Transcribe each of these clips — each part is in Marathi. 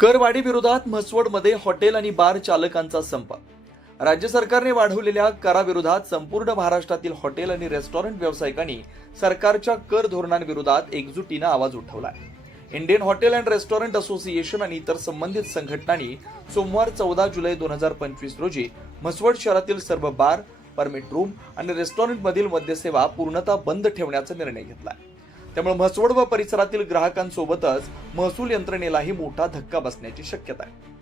करवाढीविरोधात म्हसवडमध्ये हॉटेल आणि बार चालकांचा संप. राज्य सरकारने वाढवलेल्या कराविरोधात संपूर्ण महाराष्ट्रातील हॉटेल आणि रेस्टॉरंट व्यावसायिकांनी सरकारच्या कर धोरणांविरोधात एकजुटीनं आवाज उठवला Indian hotel and restaurant association आणि इतर संबंधित संघटनांनी सोमवार चौदा जुलै दोन हजार पंचवीस रोजी म्हसवड शहरातील सर्व बार परमिट रूम आणि रेस्टॉरंटमधील मद्यसेवा पूर्णतः बंद ठेवण्याचा निर्णय घेतला. आहे त्यामुळे म्हसवड व परिसरातील ग्राहकांसोबतच महसूल यंत्रणेलाही मोठा धक्का बसण्याची शक्यता आहे.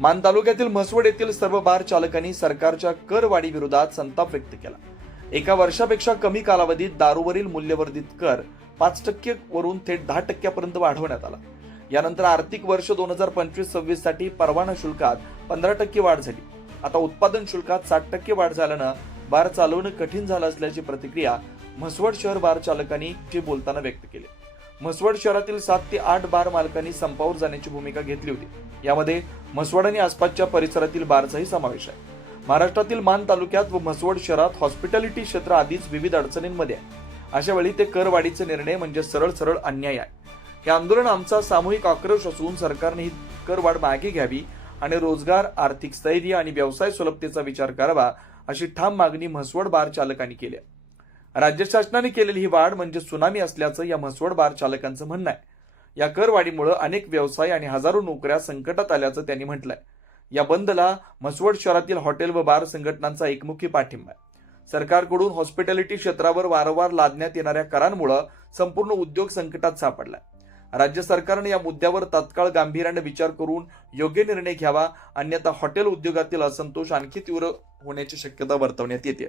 मान तालुक्यातील म्हसवड येथील सर्व बार चालकांनी सरकारच्या करवाढी विरोधात संताप व्यक्त केला. एका वर्षापेक्षा कमी कालावधीत दारूवरील मूल्यवर्धित कर पाच टक्के वरून थेट दहा टक्क्यापर्यंत वाढवण्यात आला. यानंतर आर्थिक वर्ष दोन हजार पंचवीस सव्वीससाठी परवाना शुल्कात पंधरा टक्के वाढ झाली. आता उत्पादन शुल्कात साठ टक्के वाढ झाल्यानं बार चालवणं कठीण झालं असल्याची प्रतिक्रिया म्हसवड शहर बार चालकांनी ते बोलताना व्यक्त केले. म्हसवड शहरातील सात ते आठ बार मालकांनी संपावर जाण्याची भूमिका घेतली होती. यामध्ये म्हसवड आणि आसपासच्या परिसरातील बारचाही समावेश आहे. महाराष्ट्रातील मान तालुक्यात व म्हसवड शहरात हॉस्पिटॅलिटी क्षेत्र आधीच विविध अडचणींमध्ये आहे. अशा वेळी ते करवाढीचे निर्णय म्हणजे सरळ सरळ अन्याय आहे. हे आंदोलन आमचा सामूहिक आक्रोश असून सरकारने ही करवाढ मागे घ्यावी आणि रोजगार आर्थिक स्थैर्य आणि व्यवसाय सुलभतेचा विचार करावा अशी ठाम मागणी म्हसवड बार चालकांनी केली आहे. राज्य शासनाने केलेली ही वाढ म्हणजे सुनामी असल्याचं या म्हसवड बार चालकांचं म्हणणं आहे. या करवाढीमुळे अनेक व्यवसाय आणि हजारो नोकऱ्या संकटात आल्याचं त्यांनी म्हटलंय. या बंदला म्हसवड शहरातील हॉटेल व बार संघटनांचा एकमुखी पाठिंबा आहे. सरकारकडून हॉस्पिटॅलिटी क्षेत्रावर वारंवार लादण्यात येणाऱ्या करांमुळे संपूर्ण उद्योग संकटात सापडलाय. राज्य सरकारने या मुद्द्यावर तात्काळ गांभीर्याने विचार करून योग्य निर्णय घ्यावा अन्यथा हॉटेल उद्योगातील असंतोष आणखी तीव्र होण्याची शक्यता वर्तवण्यात येते